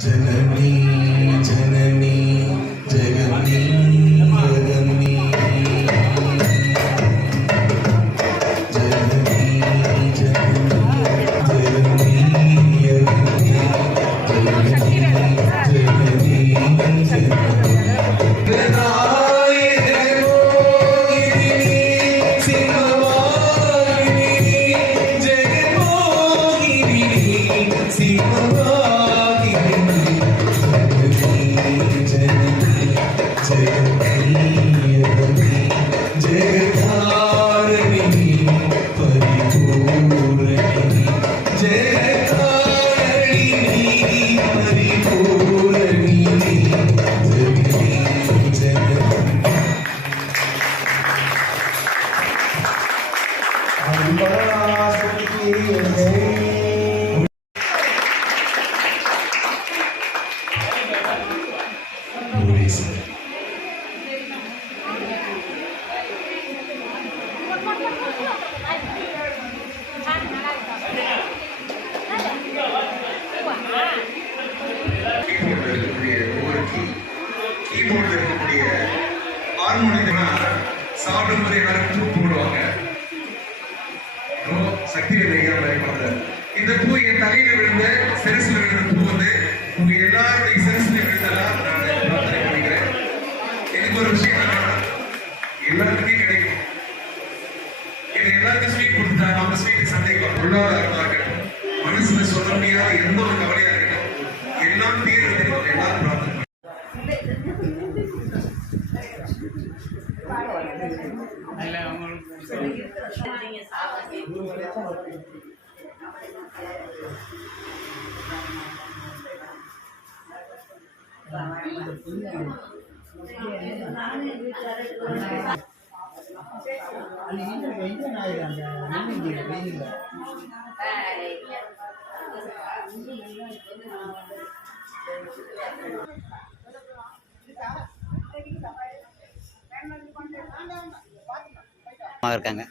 जननी जननी जगन्नी जगन्नी जननी जननी जगन्नी जगन्नी சாப்பிடும்போது எல்லாரும் பூ போடுவாங்க. சக்தி இந்த பூ என் தலையில விழுந்த செரசுல விழுந்த பூ வந்து உங்க எல்லாருடைய செரசுல விழுந்தெல்லாம் நான் பிரார்த்தனை பண்ணிக்கிறேன். எனக்கு ஒரு விஷயம் எல்லாருக்குமே கிடைக்கும். இது எல்லாருக்கும் ஸ்வீட் கொடுத்தா நம்ம ஸ்வீட் சந்தேகம் பொருளாதாரமா இருக்கட்டும், மனசுல சொல்ல முடியாத எந்த ஒரு கவலையா இருக்கட்டும், எல்லாம் தீர்வு எல்லாரும் பிரார்த்தனை இருக்காங்க.